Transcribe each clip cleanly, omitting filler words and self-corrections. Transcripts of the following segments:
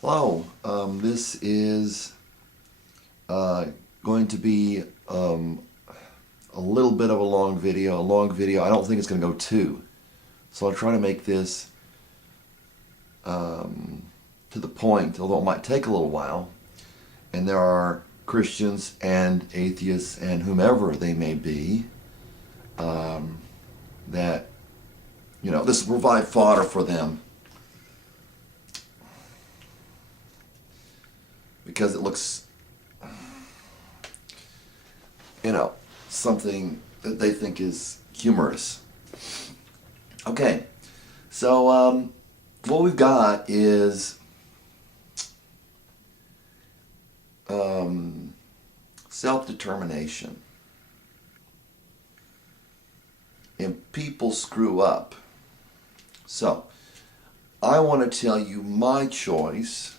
Hello, this is going to be a little bit of a long video. I don't think it's going to go two. So I'll try to make this to the point, although it might take a little while. And there are Christians and atheists and whomever they may be that, this will provide fodder for them because it looks something that they think is humorous. Okay, so what we've got is self-determination. And people screw up. So, I want to tell you my choice,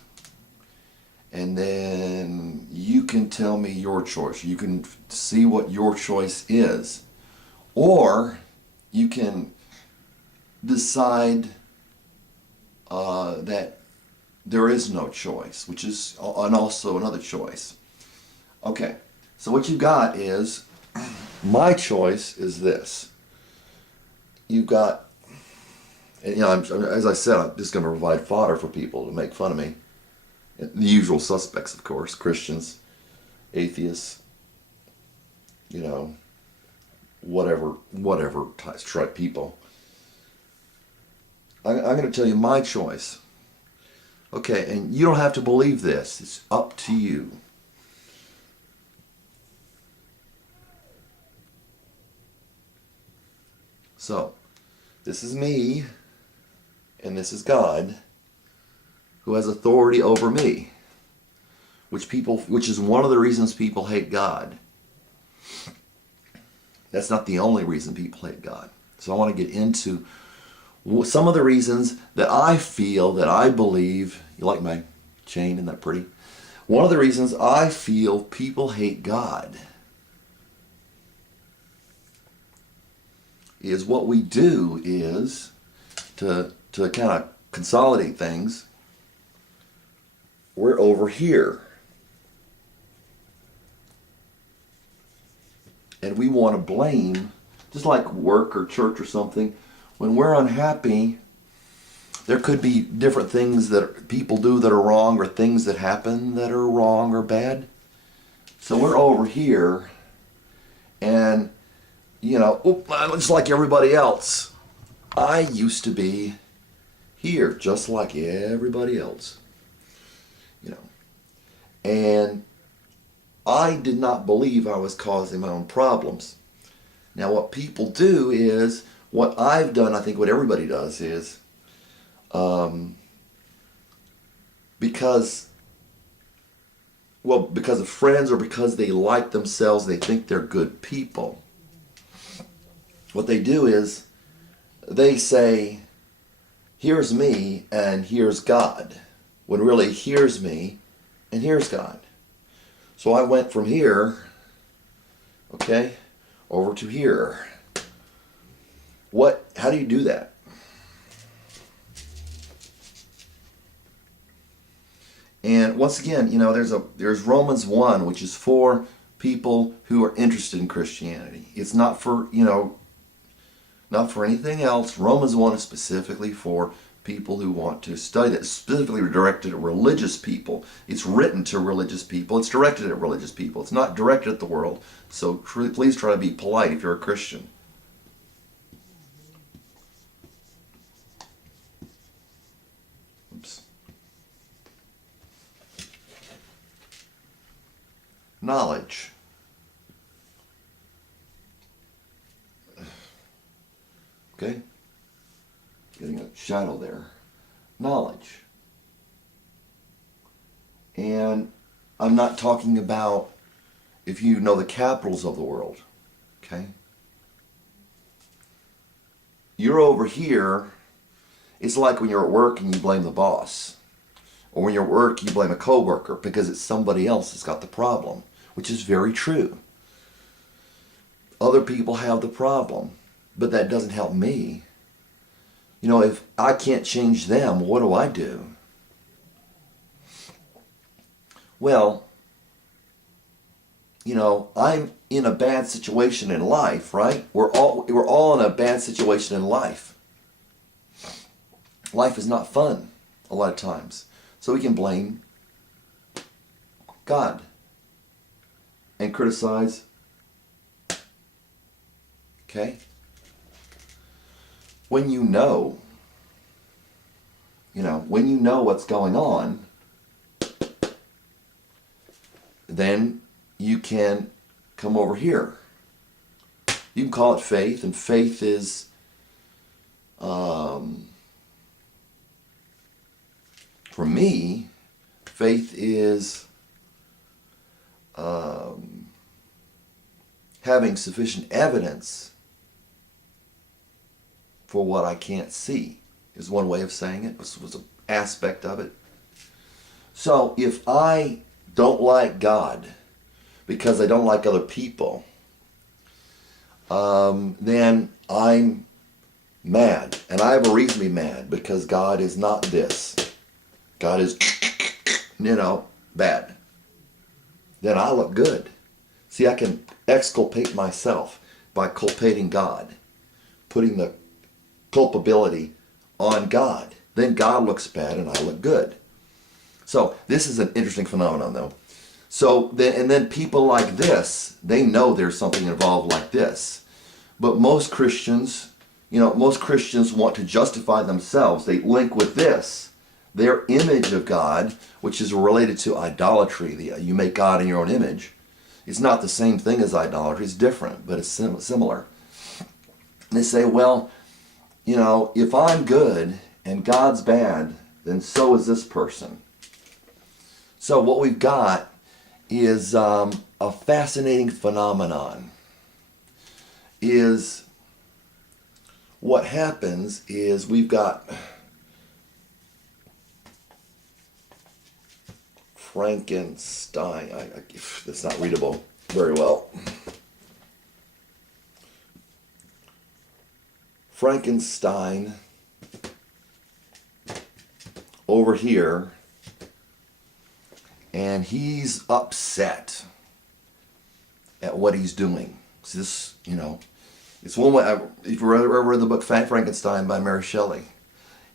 and then you can tell me your choice. You can see what your choice is. Or you can decide that there is no choice, which is and also another choice. Okay, so what you've got is, my choice is this. You've got, and, as I said, I'm just going to provide fodder for people to make fun of me. The usual suspects, of course, Christians, atheists, whatever type people. I'm going to tell you my choice. Okay, and you don't have to believe this. It's up to you. So, this is me, and this is God, who has authority over me, which is one of the reasons people hate God. That's not the only reason people hate God. So I want to get into some of the reasons that I feel, that I believe. You like my chain? Isn't that pretty? One of the reasons I feel people hate God is what we do is to kind of consolidate things. We're over here. And we want to blame, just like work or church or something. When we're unhappy, there could be different things that people do that are wrong, or things that happen that are wrong or bad. So we're over here, and, just like everybody else, I used to be here, just like everybody else. And I did not believe I was causing my own problems. Now, what people do is, what I've done, I think what everybody does is, because of friends or because they like themselves, they think they're good people. What they do is, they say, here's me and here's God, when really here's me and here's God. So I went from here, over to here. How do you do that? And once again, there's Romans 1, which is for people who are interested in Christianity. It's not for, not for anything else. Romans 1 is specifically for people who want to study that. It's specifically directed at religious people. It's written to religious people. It's directed at religious people. It's not directed at the world. So please try to be polite if you're a Christian. Oops. Knowledge. Okay? Getting a shadow there. Knowledge. And I'm not talking about if you know the capitals of the world. Okay? You're over here. It's like when you're at work and you blame the boss. Or when you're at work, you blame a coworker because it's somebody else that's got the problem, which is very true. Other people have the problem, but that doesn't help me. If I can't change them, what do? well, I'm in a bad situation in life, right? We're all in a bad situation in life. Life is not fun a lot of times. So we can blame God and criticize. Okay? When you know what's going on, then you can come over here. You can call it faith, and faith is for me, faith is having sufficient evidence for what I can't see, is one way of saying it. This was an aspect of it. So if I don't like God because I don't like other people, then I'm mad. And I have a reason to be mad, because God is not this. God is, bad. Then I look good. See, I can exculpate myself by culpating God, putting the culpability on God. Then God looks bad and I look good. So this is an interesting phenomenon, though. So then people like this, they know there's something involved like this. But most Christians want to justify themselves. They link with this, their image of God, which is related to idolatry. You make God in your own image. It's not the same thing as idolatry. It's different, but it's similar. And they say, well, if I'm good and God's bad, then so is this person. So what we've got is a fascinating phenomenon. Is what happens is we've got Frankenstein. That's not readable very well. Frankenstein over here, and he's upset at what he's doing. See, this, it's one way. If you ever read the book Frankenstein by Mary Shelley,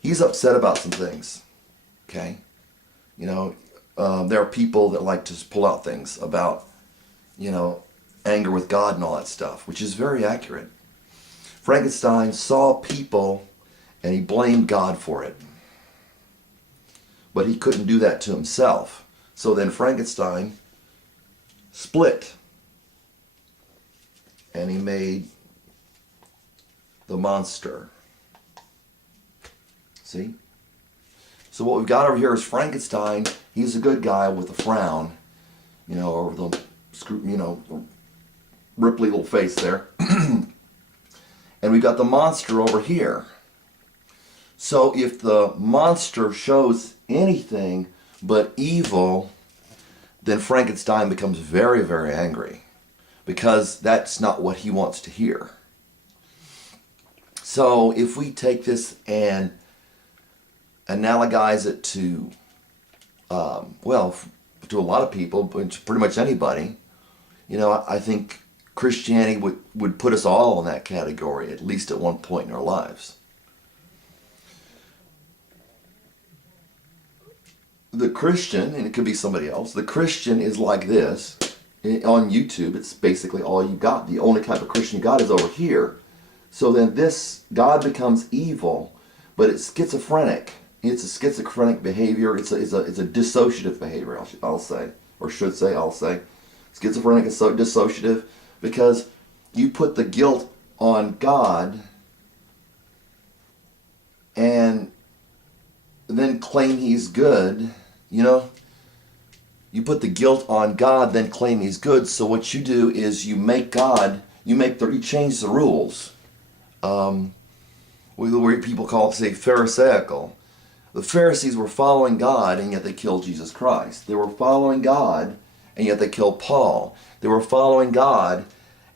he's upset about some things. Okay, there are people that like to pull out things about, anger with God and all that stuff, which is very accurate. Frankenstein saw people and he blamed God for it. But he couldn't do that to himself. So then Frankenstein split. And he made the monster. See? So what we've got over here is Frankenstein. He's a good guy with a frown, over the ripply little face there. And we've got the monster over here. So if the monster shows anything but evil, then Frankenstein becomes very, very angry, because that's not what he wants to hear. So if we take this and analogize it to, to a lot of people, but to pretty much anybody, I think Christianity would put us all in that category, at least at one point in our lives. The Christian, and it could be somebody else, the Christian is like this. On YouTube, it's basically all you got. The only type of Christian you got is over here. So then this, God becomes evil, but it's schizophrenic. It's a schizophrenic behavior. It's a dissociative behavior, I'll say. Schizophrenic is so dissociative because you put the guilt on God and then claim he's good, You put the guilt on God, then claim he's good. So what you do is you change the rules. Where people call it, say, Pharisaical. The Pharisees were following God, and yet they killed Jesus Christ. They were following God, and yet they killed Paul. They were following God,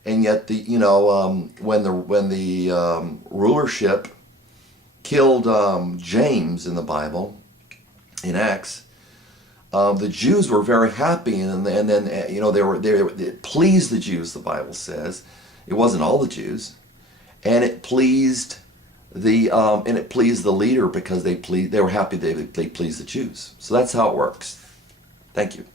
and yet when the rulership killed James in the Bible, in Acts, the Jews were very happy, and then it pleased the Jews. The Bible says it wasn't all the Jews, and it pleased the leader because they were happy they pleased the Jews. So that's how it works. Thank you.